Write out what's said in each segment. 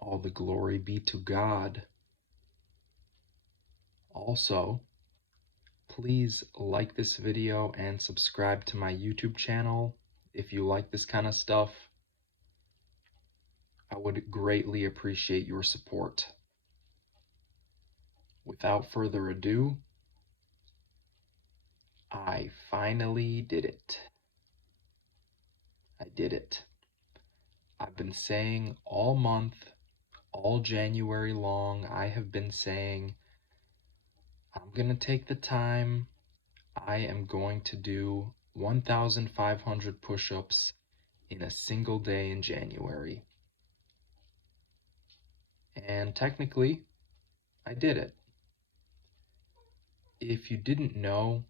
All the glory be to God. Also, please like this video and subscribe to my YouTube channel if you like this kind of stuff. I would greatly appreciate your support. Without further ado, I finally did it. I did it. I've been saying all month, all January long, I have been saying, I'm gonna take the time. I am going to do 1,500 push-ups in a single day in January. And technically, I did it. If you didn't know,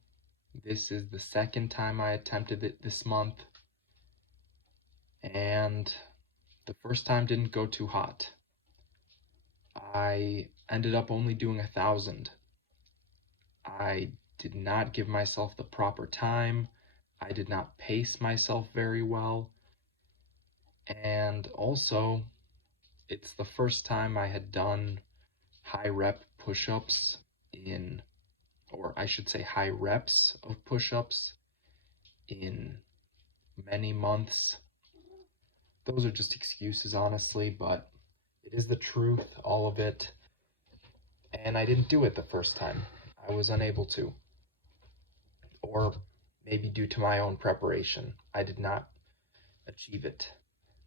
this is the second time I attempted it this month, and the first time didn't go too hot. I ended up only doing 1,000. I did not give myself the proper time. I did not pace myself very well. And also, it's the first time I had done high rep push-ups or I should say high reps of push-ups in many months. Those are just excuses, honestly, but it is the truth, all of it. And I didn't do it the first time. I was unable to. Or maybe due to my own preparation, I did not achieve it.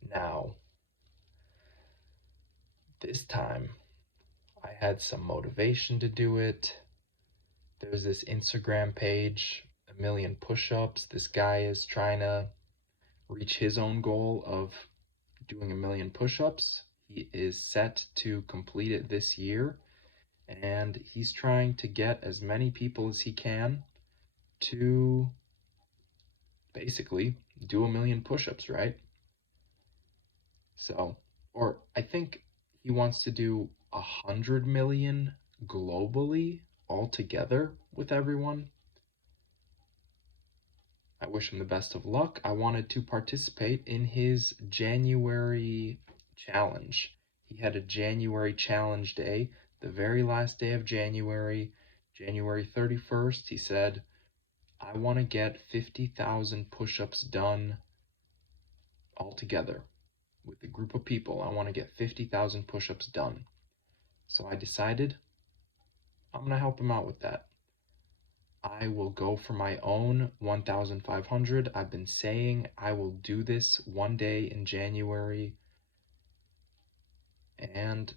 Now, this time, I had some motivation to do it. There's this Instagram page, A Million Push-Ups. This guy is trying to reach his own goal of doing 1,000,000 push-ups. He is set to complete it this year, and he's trying to get as many people as he can to basically do 1,000,000 push-ups, right? So, or I think he wants to do 100 million globally altogether with everyone. I wish him the best of luck. I wanted to participate in his January challenge. He had a January challenge day, the very last day of January, January 31st. He said, I want to get 50,000 push-ups done altogether with a group of people. I want to get 50,000 push-ups done. So I decided I'm going to help him out with that. I will go for my own 1,500. I've been saying I will do this one day in January, and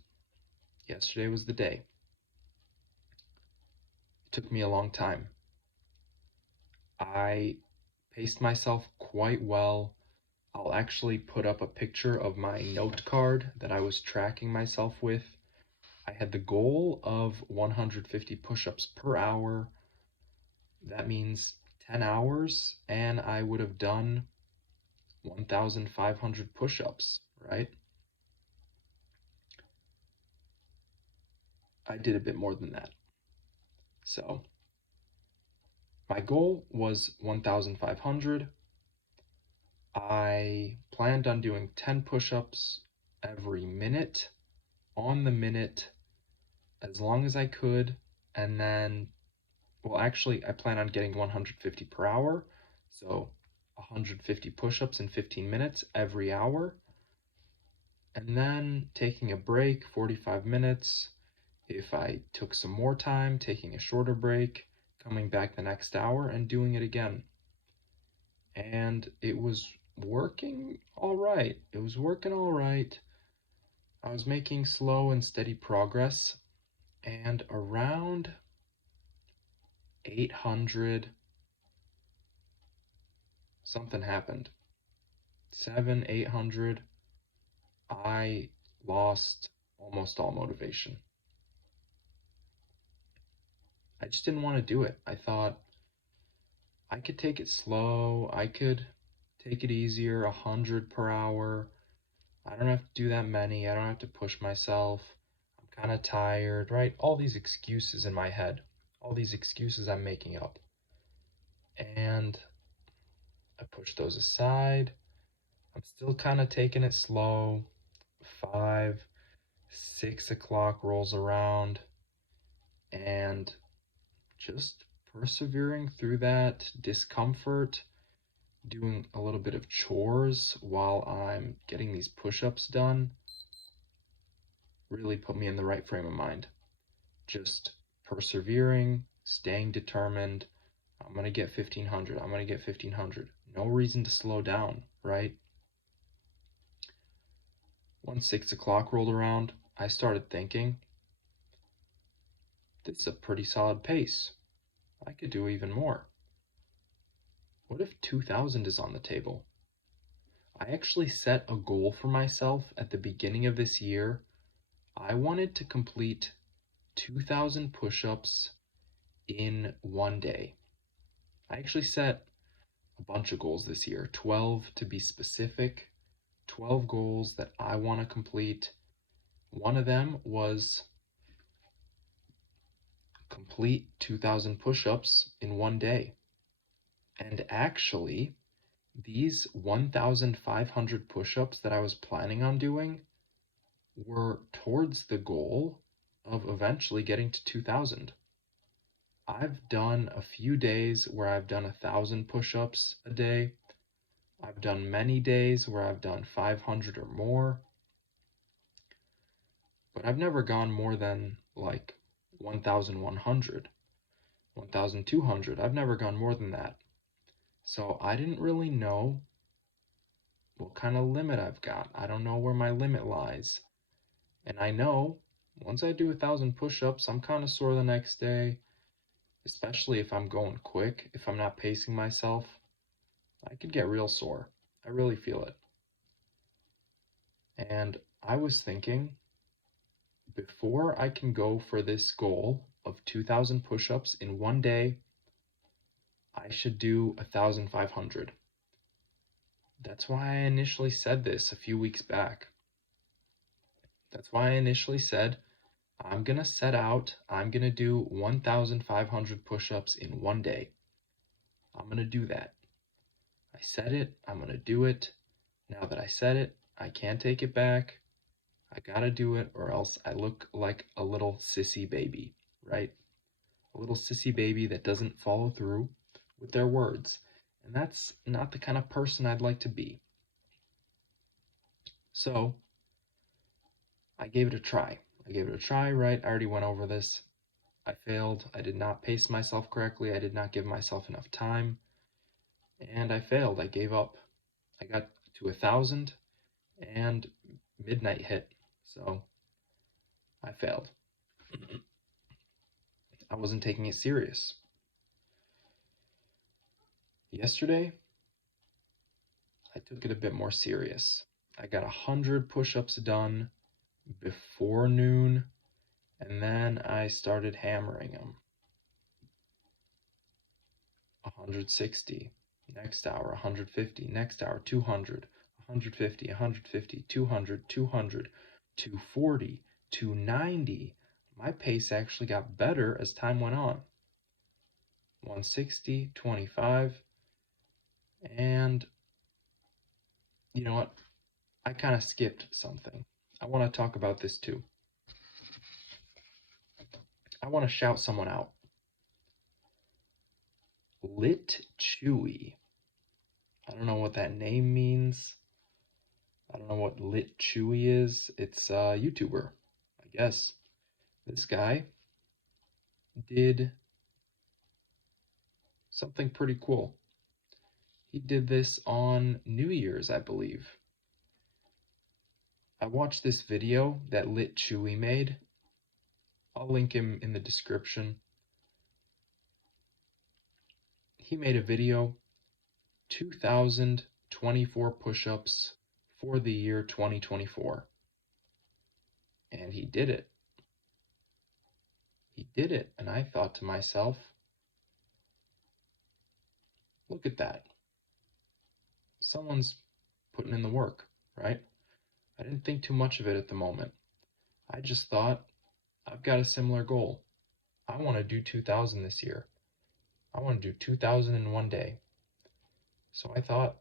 yesterday was the day. It took me a long time. I paced myself quite well. I'll actually put up a picture of my note card that I was tracking myself with. I had the goal of 150 push-ups per hour. That means 10 hours, and I would have done 1,500 push-ups, right? I did a bit more than that. So, my goal was 1,500. I planned on doing 10 push-ups every minute, on the minute, as long as I could, and then, well, actually, I plan on getting 150 per hour, so 150 push-ups in 15 minutes every hour, and then taking a break, 45 minutes. If I took some more time, taking a shorter break, coming back the next hour, and doing it again. And it was working all right. It was working all right. I was making slow and steady progress, and around 800, something happened. 800, I lost almost all motivation. I just didn't want to do it. I thought I could take it slow. I could take it easier, 100 per hour. I don't have to do that many. I don't have to push myself. I'm kind of tired, right? All these excuses in my head. All these excuses I'm making up. And I push those aside. I'm still kind of taking it slow. 5. 6 o'clock rolls around, and just persevering through that discomfort, doing a little bit of chores while I'm getting these push-ups done, really put me in the right frame of mind. Just persevering, staying determined. I'm going to get 1500. I'm going to get 1500. No reason to slow down, right? Once 6 o'clock rolled around, I started thinking, this is a pretty solid pace. I could do even more. What if 2000 is on the table? I actually set a goal for myself at the beginning of this year. I wanted to complete 2000 push-ups in one day. I actually set a bunch of goals this year, 12 to be specific, 12 goals that I want to complete. One of them was complete 2000 push-ups in one day. And actually, these 1,500 push-ups that I was planning on doing were towards the goal of eventually getting to 2,000. I've done a few days where I've done 1,000 push-ups a day. I've done many days where I've done 500 or more, but I've never gone more than like 1,100, 1,200. I've never gone more than that. So I didn't really know what kind of limit I've got. I don't know where my limit lies. And I know once I do 1,000 push-ups, I'm kind of sore the next day, especially if I'm going quick, if I'm not pacing myself. I could get real sore. I really feel it. And I was thinking, before I can go for this goal of 2,000 push-ups in one day, I should do 1,500. That's why I initially said this a few weeks back. That's why I initially said, I'm going to set out, I'm going to do 1,500 push-ups in one day. I'm going to do that. I said it, I'm going to do it. Now that I said it, I can't take it back. I gotta do it, or else I look like a little sissy baby, right? A little sissy baby that doesn't follow through with their words. And that's not the kind of person I'd like to be. So, I gave it a try. Right? I already went over this. I failed. I did not pace myself correctly. I did not give myself enough time. And I failed. I gave up. I got to 1,000 and midnight hit. So, I failed. I wasn't taking it serious. Yesterday, I took it a bit more serious. I got 100 push-ups done before noon, and then I started hammering them. 160, next hour 150, next hour 200, 150, 150, 200, 200, 240, 290. My pace actually got better as time went on. 160, 25, and you know what? I kind of skipped something. I want to talk about this too. I want to shout someone out. Lit Chewy. I don't know what that name means. I don't know what Lit Chewy is. It's a YouTuber, I guess. This guy did something pretty cool. He did this on New Year's, I believe. I watched this video that Lit Chewy made. I'll link him in the description. He made a video, 2,024 push-ups for the year 2024. And he did it. He did it. And I thought to myself, look at that. Someone's putting in the work, right? I didn't think too much of it at the moment. I just thought, I've got a similar goal. I want to do 2,000 this year. I want to do 2,000 in one day. So I thought,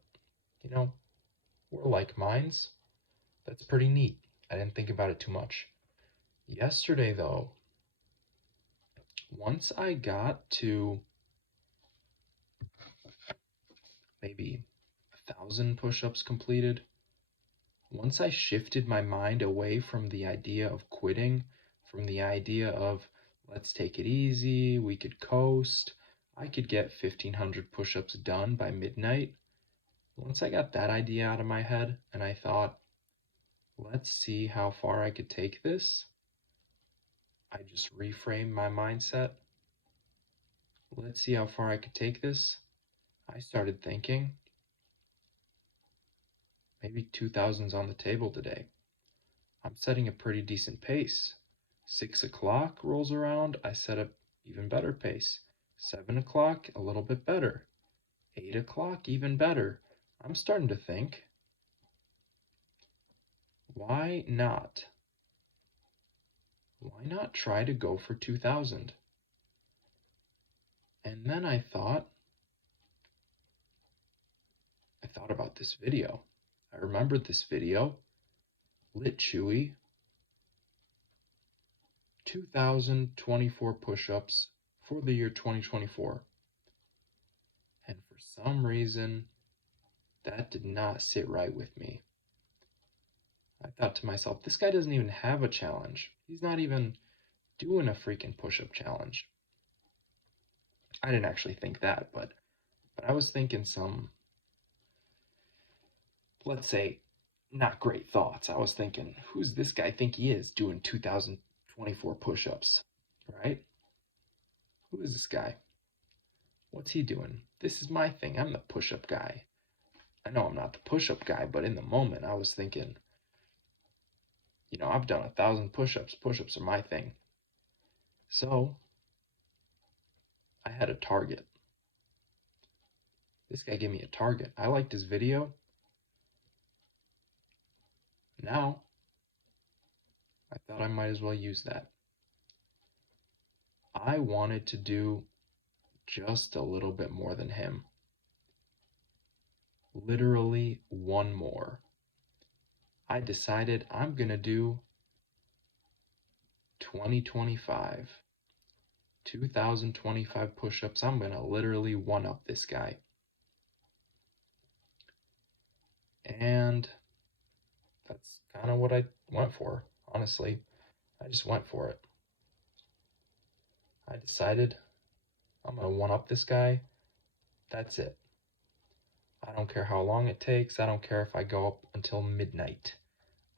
you know, we're like minds. That's pretty neat. I didn't think about it too much. Yesterday, though, once I got to maybe 1,000 push-ups completed, once I shifted my mind away from the idea of quitting, from the idea of let's take it easy, we could coast, I could get 1,500 push-ups done by midnight. Once I got that idea out of my head and I thought, let's see how far I could take this, I just reframed my mindset. Let's see how far I could take this. I started thinking, maybe 2,000's on the table today. I'm setting a pretty decent pace. 6 o'clock rolls around, I set a even better pace. 7 o'clock, a little bit better. 8 o'clock, even better. I'm starting to think, why not? Why not try to go for 2,000? And then I thought about this video. I remembered this video, Lit Chewy, 2,024 push-ups for the year 2024. And for some reason, that did not sit right with me. I thought to myself, this guy doesn't even have a challenge. He's not even doing a freaking push-up challenge. I didn't actually think that, but I was thinking some, let's say, not great thoughts. I was thinking, who's this guy think he is doing 2,024 push-ups, right? Who is this guy? What's he doing? This is my thing. I'm the push-up guy. I know I'm not the push-up guy, but in the moment I was thinking, I've done 1,000 push-ups. Push-ups are my thing. So I had a target. This guy gave me a target. I liked his video. Now, I thought I might as well use that. I wanted to do just a little bit more than him. Literally one more. I decided I'm going to do 2025. 2,025 push-ups. I'm going to literally one-up this guy. And that's kind of what I went for, honestly. I just went for it. I decided I'm going to one-up this guy. That's it. I don't care how long it takes. I don't care if I go up until midnight.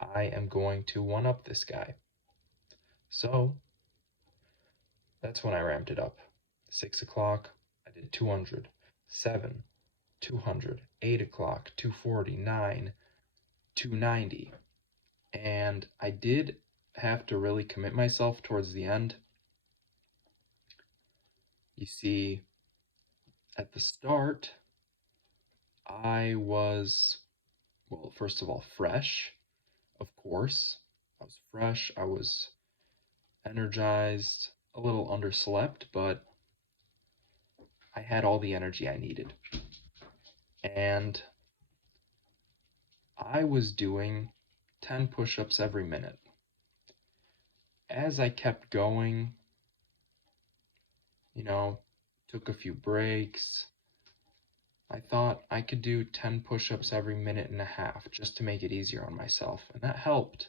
I am going to one-up this guy. So that's when I ramped it up. 6 o'clock, I did 200. 7, 200. 8 o'clock, 240. 9, 290. And I did have to really commit myself towards the end. You see, at the start, I was, well, first of all, fresh, of course. I was fresh, I was energized, a little underslept, but I had all the energy I needed. And I was doing 10 push-ups every minute. As I kept going, took a few breaks, I thought I could do 10 push-ups every minute and a half just to make it easier on myself. And that helped.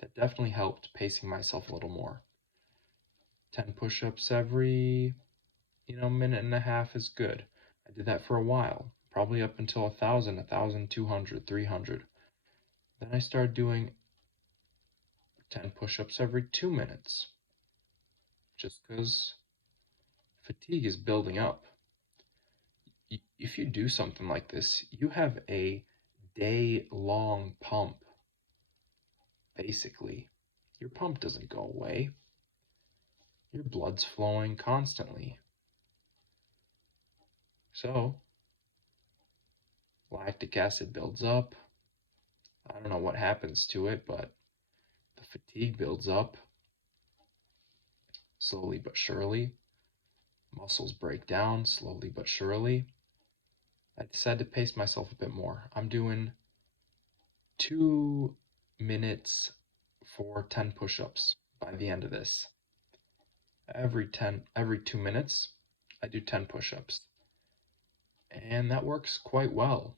That definitely helped pacing myself a little more. 10 push-ups every, minute and a half is good. I did that for a while, probably up until 1,000, 1,200, 300. Then I started doing 10 push-ups every 2 minutes, just because fatigue is building up. If you do something like this, you have a day-long pump. Basically, your pump doesn't go away. Your blood's flowing constantly. So, lactic acid builds up. I don't know what happens to it, but the fatigue builds up slowly but surely. Muscles break down slowly but surely. I decided to pace myself a bit more. I'm doing 2 minutes for 10 push-ups. by the end of this. Every 2 minutes, I do 10 push-ups. And that works quite well.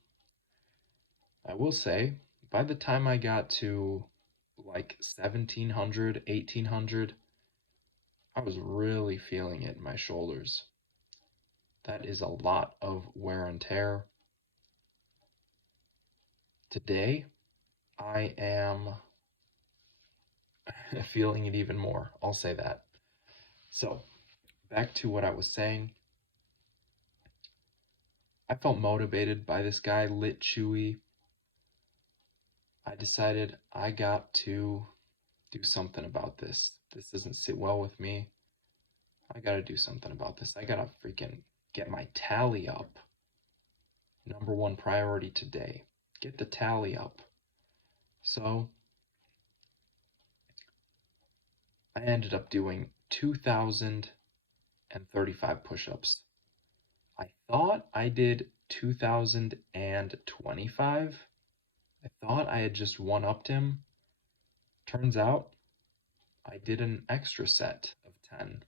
I will say, by the time I got to like 1700, 1800, I was really feeling it in my shoulders. That is a lot of wear and tear. Today, I am feeling it even more. I'll say that. So, back to what I was saying. I felt motivated by this guy, Lit Chewy. I decided I got to do something about this. This doesn't sit well with me. I gotta do something about this. I gotta freaking get my tally up. Number one priority today. Get the tally up. So, I ended up doing 2,035 push-ups. I thought I did 2,025. I thought I had just one-upped him. Turns out I did an extra set of 10.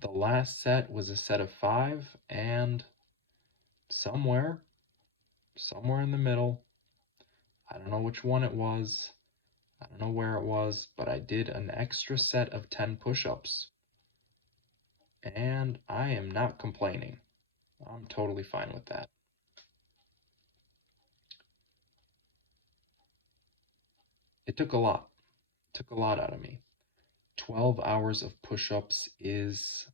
The last set was a set of 5, and somewhere in the middle, I don't know which one it was, I don't know where it was, but I did an extra set of 10 push-ups. And I am not complaining. I'm totally fine with that. It took a lot. It took a lot out of me. 12 hours of push-ups is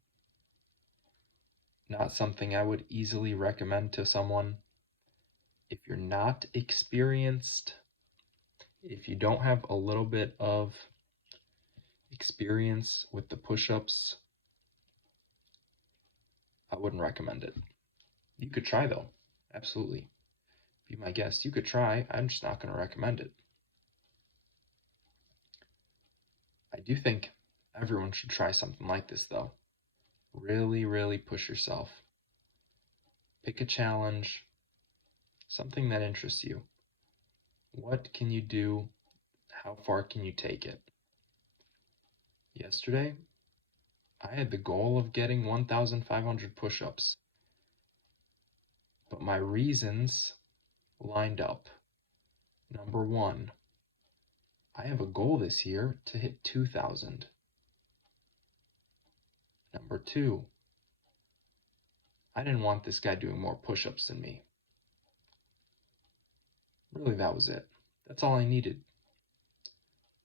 not something I would easily recommend to someone. If you're not experienced, if you don't have a little bit of experience with the push-ups, I wouldn't recommend it. You could try though, absolutely. Be my guest. You could try. I'm just not going to recommend it. I do think everyone should try something like this though. Really, really push yourself. Pick a challenge, something that interests you. What can you do? How far can you take it? Yesterday, I had the goal of getting 1,500 push-ups, but my reasons lined up. Number one, I have a goal this year to hit 2,000. Number two, I didn't want this guy doing more push-ups than me. Really, that was it. That's all I needed.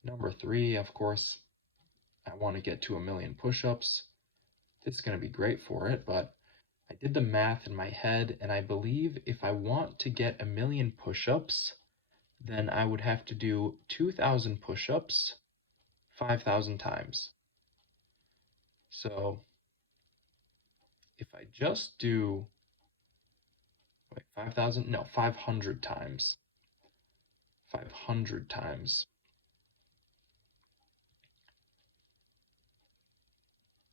Number three, of course, I want to get to 1,000,000 push-ups. This is going to be great for it, but I did the math in my head, and I believe if I want to get 1,000,000 push-ups, then I would have to do 2,000 push-ups 5,000 times. So if I just do, 5,000? No, 500 times. 500 times.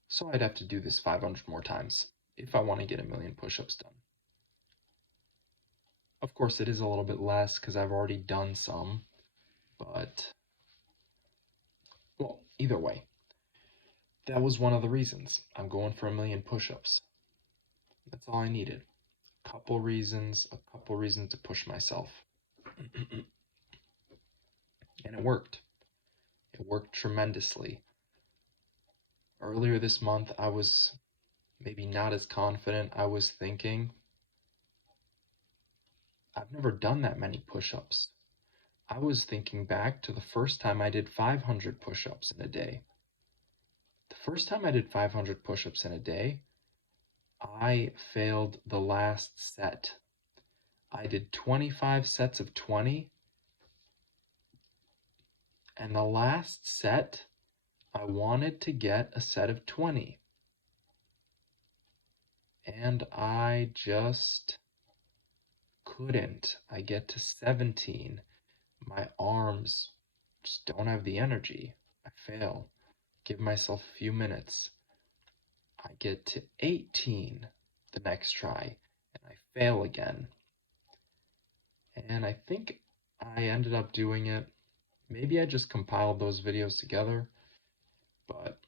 So I'd have to do this 500 more times if I want to get 1,000,000 push-ups done. Of course, it is a little bit less because I've already done some, but, well, either way, that was one of the reasons. I'm going for 1,000,000 push-ups. That's all I needed. A couple reasons to push myself. And it worked. It worked tremendously. Earlier this month, I was maybe not as confident. I was thinking, I've never done that many push-ups. I was thinking back to the first time I did 500 push-ups in a day. The first time I did 500 push-ups in a day, I failed the last set. I did 25 sets of 20, and the last set, I wanted to get a set of 20. And I just couldn't. I get to 17. My arms just don't have the energy. I fail. Give myself a few minutes. I get to 18 the next try, and I fail again. And I think I ended up doing it Maybe I just compiled those videos together, but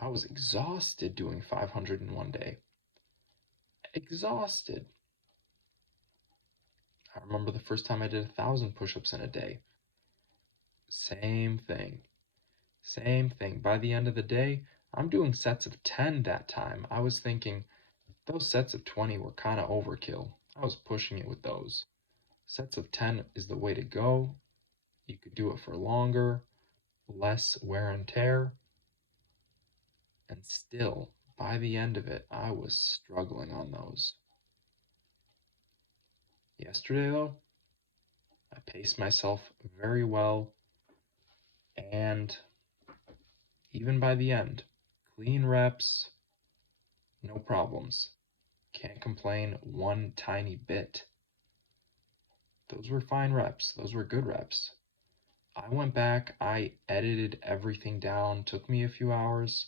I was exhausted doing 500 in one day. Exhausted. I remember the first time I did 1,000 push-ups in a day. Same thing. Same thing. By the end of the day, I'm doing sets of 10 that time. I was thinking those sets of 20 were kind of overkill. I was pushing it with those. Sets of 10 is the way to go. You could do it for longer, less wear and tear, and still, by the end of it, I was struggling on those. Yesterday, though, I paced myself very well, and even by the end, clean reps, no problems. Can't complain one tiny bit. Those were fine reps. Those were good reps. I went back, I edited everything down. Took me a few hours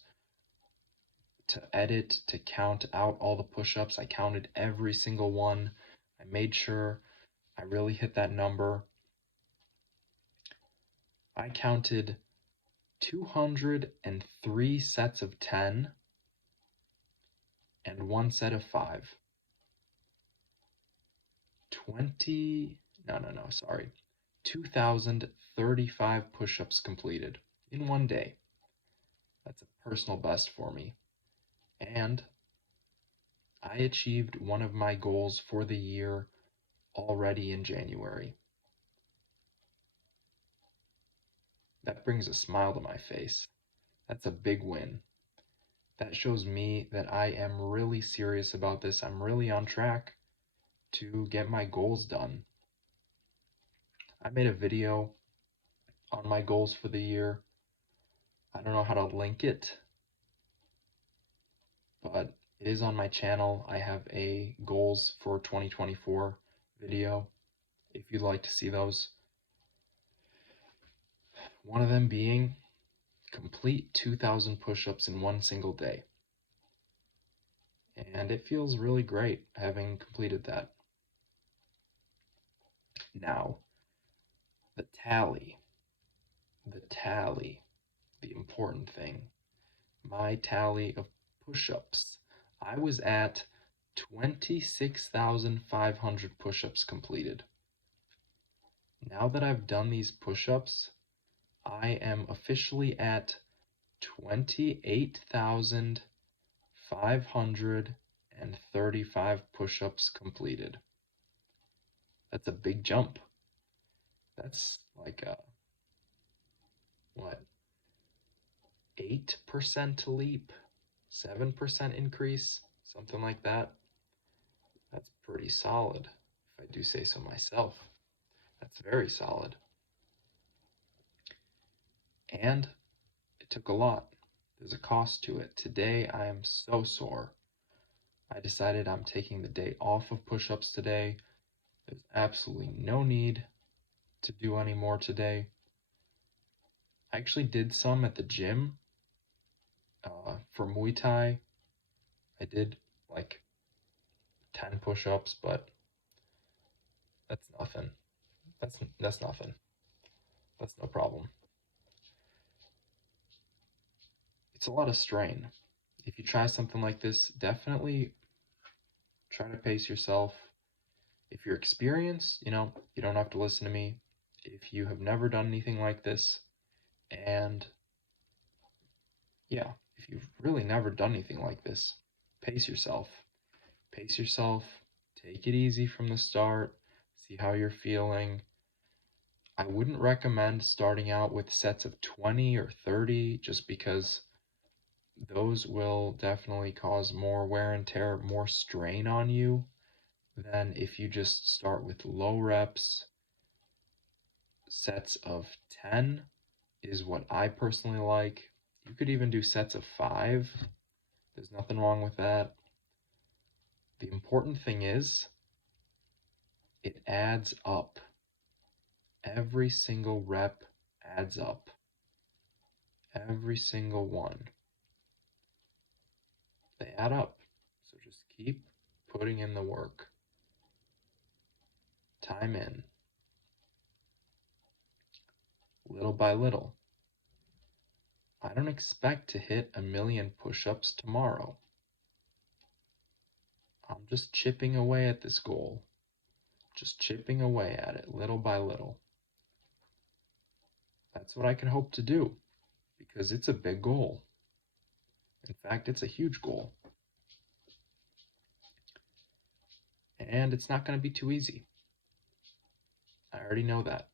to edit, to count out all the push-ups. I counted every single one. I made sure I really hit that number. I counted 203 sets of 10 and one set of 5. 2,035 push-ups completed in one day. That's a personal best for me. And I achieved one of my goals for the year already in January. That brings a smile to my face. That's a big win. That shows me that I am really serious about this. I'm really on track to get my goals done. I made a video on my goals for the year. I don't know how to link it, but it is on my channel. I have a goals for 2024 video if you'd like to see those. One of them being complete 2,000 push-ups in one single day. And it feels really great having completed that. Now, the tally, the important thing, my tally of push-ups. I was at 26,500 push-ups completed. Now that I've done these push-ups, I am officially at 28,535 push-ups completed. That's a big jump. That's like a, 8% leap, 7% increase, something like that. That's pretty solid, if I do say so myself. That's very solid. And it took a lot. There's a cost to it. Today I am so sore. I decided I'm taking the day off of push-ups today. There's absolutely no need to do any more today. I actually did some at the gym for Muay Thai. I did like 10 push-ups, but that's nothing. That's nothing. That's no problem. It's a lot of strain. If you try something like this, definitely try to pace yourself. If you're experienced, you don't have to listen to me. If you have never done anything like this, and yeah, if you've really never done anything like this, pace yourself. Pace yourself. Take it easy from the start. See how you're feeling. I wouldn't recommend starting out with sets of 20 or 30 just because those will definitely cause more wear and tear, more strain on you than if you just start with low reps. Sets of 10 is what I personally like. You could even do sets of 5. There's nothing wrong with that. The important thing is it adds up. Every single rep adds up. Every single one. They add up. So just keep putting in the work. Time in. little by little. I don't expect to hit 1,000,000 push-ups tomorrow. I'm just chipping away at this goal, just chipping away at it little by little. That's what I can hope to do, because it's a big goal. In fact, it's a huge goal. And it's not going to be too easy. I already know that.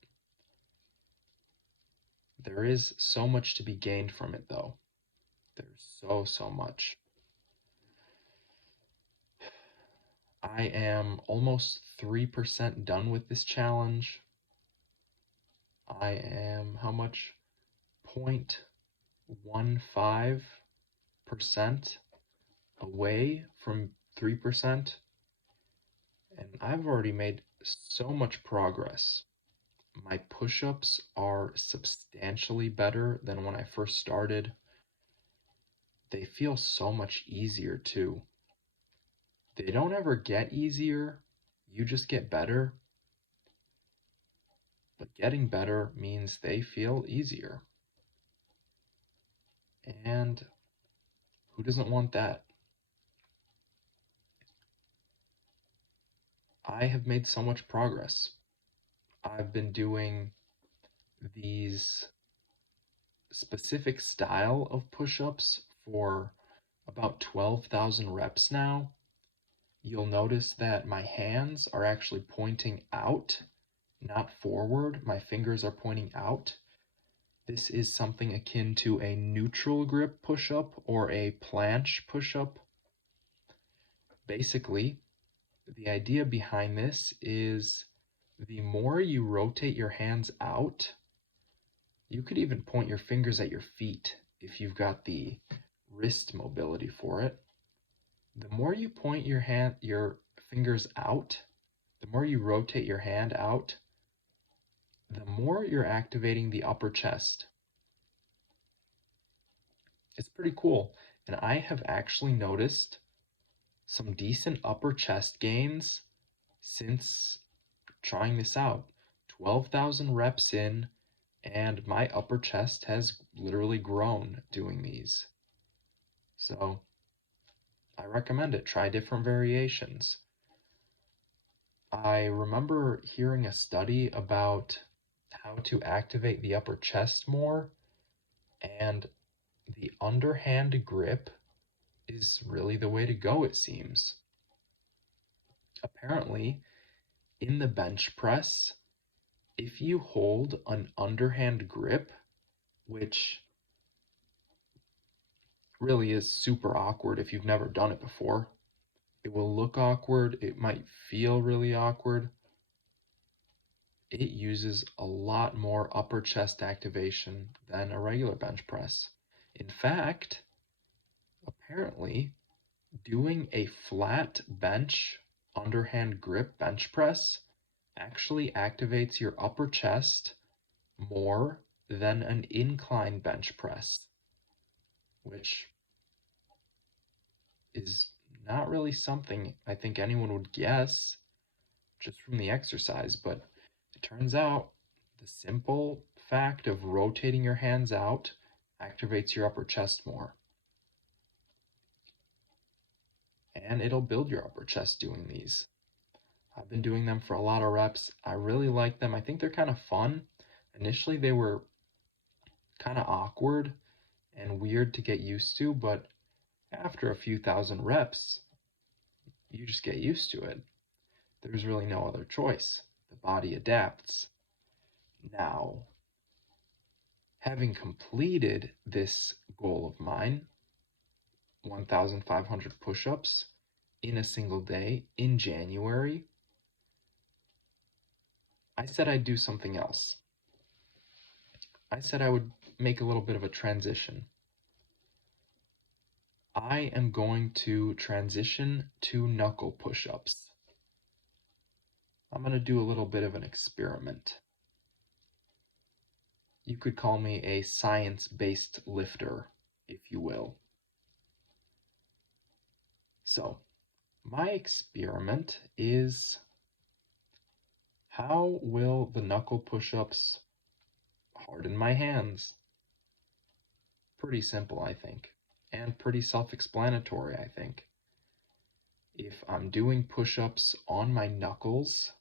There is so much to be gained from it, though. There's so much. I am almost 3% done with this challenge. I am how much? 0.15% away from 3%. And I've already made so much progress. My push-ups are substantially better than when I first started. They feel so much easier too. They don't ever get easier, you just get better. But getting better means they feel easier. And who doesn't want that? I have made so much progress. I've been doing these specific style of push-ups for about 12,000 reps now. You'll notice that my hands are actually pointing out, not forward. My fingers are pointing out. This is something akin to a neutral grip push-up or a planche push-up. Basically, the idea behind this is the more you rotate your hands out, you could even point your fingers at your feet if you've got the wrist mobility for it. The more you point your fingers out, the more you rotate your hand out, the more you're activating the upper chest. It's pretty cool. And I have actually noticed some decent upper chest gains since trying this out. 12,000 reps in, and my upper chest has literally grown doing these. So I recommend it. Try different variations. I remember hearing a study about how to activate the upper chest more, and the underhand grip is really the way to go, it seems. Apparently, in the bench press, if you hold an underhand grip, which really is super awkward if you've never done it before, it will look awkward, it might feel really awkward. It uses a lot more upper chest activation than a regular bench press. In fact, apparently, doing a flat bench underhand grip bench press actually activates your upper chest more than an incline bench press, which is not really something I think anyone would guess just from the exercise, but it turns out the simple fact of rotating your hands out activates your upper chest more. And it'll build your upper chest doing these. I've been doing them for a lot of reps. I really like them. I think they're kind of fun. Initially, they were kind of awkward and weird to get used to, but after a few thousand reps, you just get used to it. There's really no other choice. The body adapts. Now, having completed this goal of mine, 1,500 push-ups in a single day in January, I said I'd do something else. I said I would make a little bit of a transition. I am going to transition to knuckle push-ups. I'm going to do a little bit of an experiment. You could call me a science-based lifter, if you will. So, my experiment is, how will the knuckle push-ups Harden my hands. Pretty simple, I think, and pretty self-explanatory, I think. If I'm doing push-ups on my knuckles,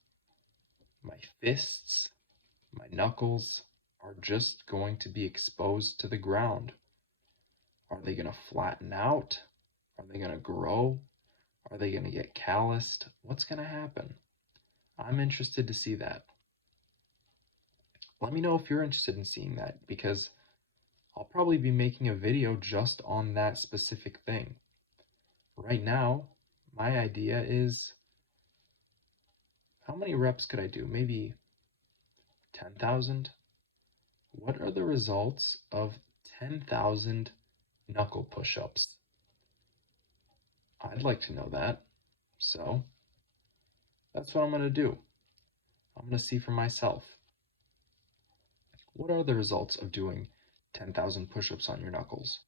my fists, my knuckles are just going to be exposed to the ground. Are they going to flatten out? Are they going to grow? Are they going to get calloused? What's going to happen? I'm interested to see that. Let me know if you're interested in seeing that, because I'll probably be making a video just on that specific thing. Right now, my idea is, how many reps could I do? Maybe 10,000? What are the results of 10,000 knuckle push-ups? I'd like to know that. So that's what I'm going to do. I'm going to see for myself. What are the results of doing 10,000 push-ups on your knuckles?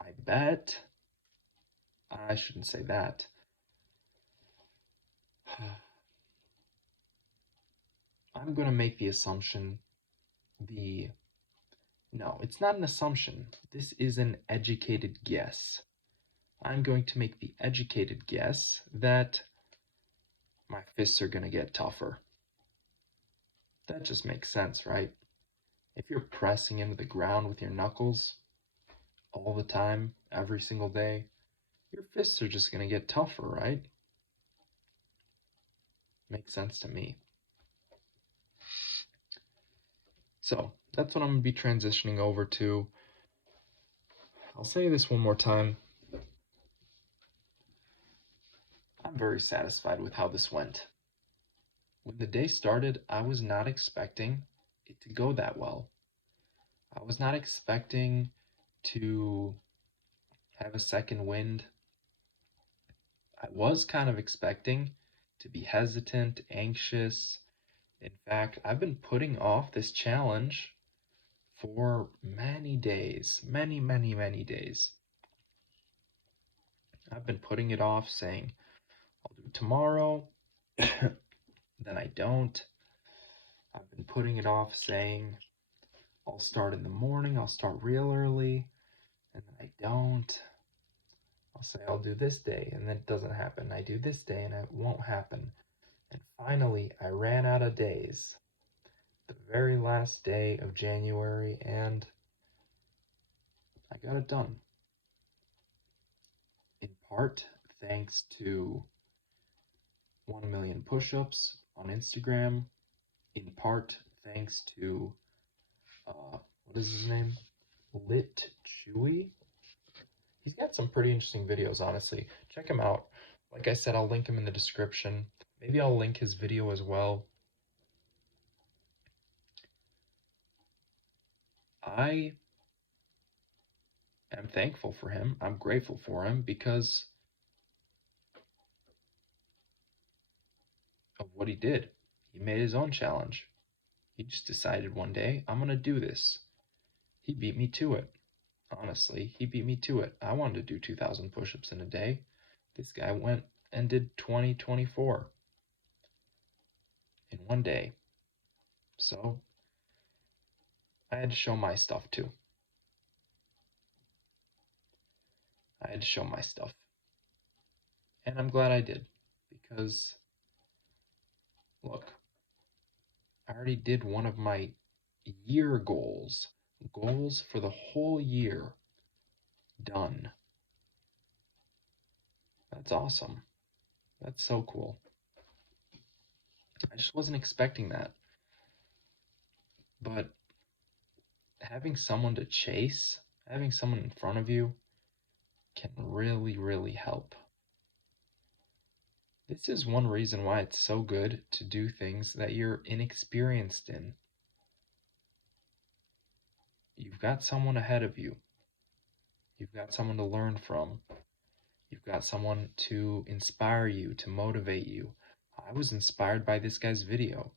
I bet, I shouldn't say that. I'm going to make the assumption, no, it's not an assumption. This is an educated guess. I'm going to make the educated guess that my fists are going to get tougher. That just makes sense, right? If you're pressing into the ground with your knuckles all the time, every single day, your fists are just going to get tougher, right? Makes sense to me. So that's what I'm going to be transitioning over to. I'll say this one more time. I'm very satisfied with how this went. When the day started, I was not expecting it to go that well. I was not expecting to have a second wind. I was kind of expecting to be hesitant, anxious. In fact, I've been putting off this challenge for many days, many days. I've been putting it off, saying I'll do it tomorrow, then I don't. I've been putting it off, saying I'll start in the morning, I'll start real early, and then I don't. I'll say I'll do this day, and then it doesn't happen. I do this day, and it won't happen. And finally, I ran out of days. The very last day of January, and I got it done. In part, thanks to 1 million push-ups on Instagram. In part, thanks to, what is his name? Lit Chewy? He's got some pretty interesting videos, honestly. Check him out. Like I said, I'll link him in the description. Maybe I'll link his video as well. I am thankful for him. I'm grateful for him because of what he did. He made his own challenge. He just decided one day, I'm going to do this. He beat me to it. Honestly, he beat me to it. I wanted to do 2,000 push-ups in a day. This guy went and did 24 in one day. So I had to show my stuff too. I had to show my stuff. And I'm glad I did, because look, I already did one of my year goals for the whole year done. That's awesome. That's so cool. I just wasn't expecting that. But having someone to chase, having someone in front of you can really help. This is one reason why it's so good to do things that you're inexperienced in. You've got someone ahead of you. You've got someone to learn from. You've got someone to inspire you, to motivate you. I was inspired by this guy's video.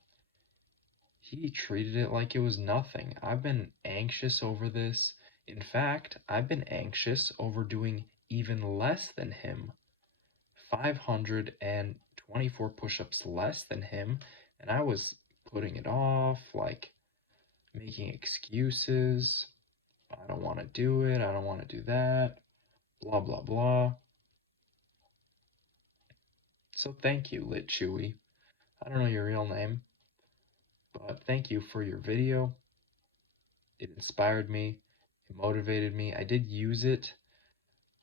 He treated it like it was nothing. I've been anxious over this. In fact, I've been anxious over doing even less than him. 524 push-ups less than him, and I was putting it off, like making excuses. I don't want to do it. I don't want to do that. Blah, blah, blah. So thank you, Lit Chewy. I don't know your real name, but thank you for your video. It inspired me. It motivated me. I did use it.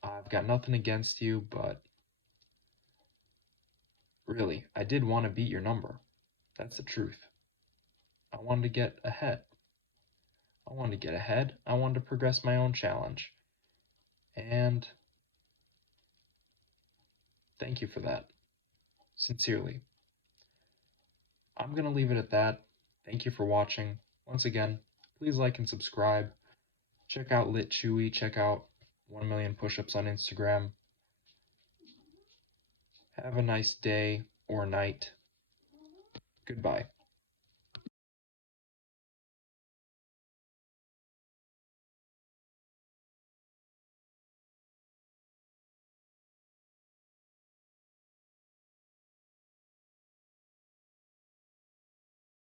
I've got nothing against you, but really, I did want to beat your number. That's the truth. I wanted to get ahead. I wanted to get ahead. I wanted to progress my own challenge. And thank you for that. Sincerely. I'm going to leave it at that. Thank you for watching. Once again, please like and subscribe. Check out Lit Chewy. Check out 1 Million Pushups on Instagram. Have a nice day or night. Goodbye.